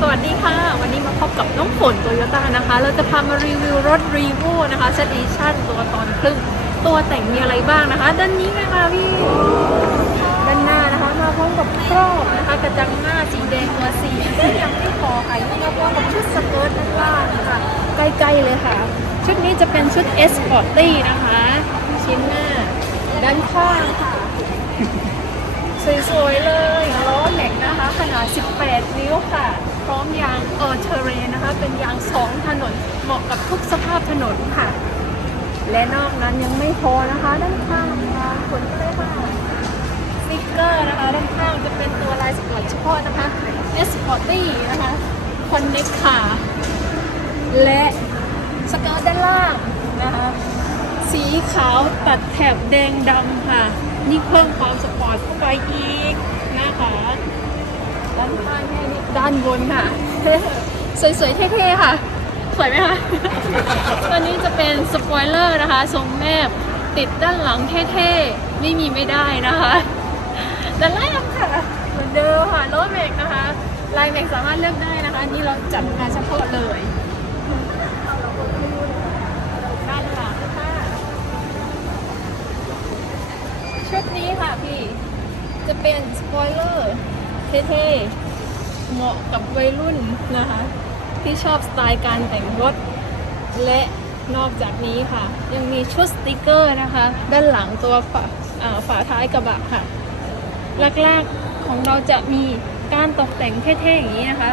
สวัสดีค่ะ วันนี้มาพบกับน้องฝนโตโยต้านะคะ เราจะพามารีวิวรถรีโวนะคะเซตอีชั่นตัวตอนครึ่ง ตัวแต่งมีอะไรบ้างนะคะ ด้านนี้เลยค่ะพี่ด้านหน้านะคะมาพร้อมกับครอบนะคะ กระจังหน้าสีแดงตัวสี่ยังไม่พอค่ะยังมาพร้อมกับชุดสเกิร์ตด้านล่างนะคะใกล้ๆเลยค่ะ ชุดนี้จะเป็นชุด S Sporty นะคะ ชิ้นหน้า ด้านข้างค่ะสวยๆ 18 นิ้วค่ะ พร้อมยางออเทเรนนะคะ เป็นยาง2ถนน เหมาะกับทุกสภาพถนนค่ะ และนอกนั้นยังไม่พอนะคะ ด้านข้างนะคะขนก็เลยค่ะสติ๊กเกอร์นะคะ ด้านข้างจะเป็นตัวลายสปอร์ตเฉพาะนะคะ S Sporty นะคะ Connect ค่ะ และสเกิร์ตด้านล่างนะคะสีขาวตัดแถบแดงดำค่ะ นี่เพิ่มความสปอร์ตเข้าไปอีกนะคะ ด้านข้างแค่นี้ด้านบนค่ะ สวยๆเท่ๆค่ะ สวยไหมคะตัวนี้จะเป็นสปอยเลอร์นะคะทรงแนบติดด้านหลังเท่ๆ ไม่มีไม่ได้นะคะด้านล่างค่ะเหมือนเดิมค่ะโรถเมกนะคะลายเมกสามารถเลือกได้นะคะนี่เราจัดมาเฉพาะเลยด้านหลังค่ะชุดนี้ค่ะพี่จะเป็นสปอยเลอร์ เท่ๆ เหมาะกับวัยรุ่นนะคะ ที่ชอบสไตล์การแต่งรถ และนอกจากนี้ค่ะ ยังมีชุดสติกเกอร์นะคะ ด้านหลังตัวฝาฝาท้ายกระบะค่ะลากๆของเราจะมีการตกแต่งเท่ๆอย่างนี้นะคะ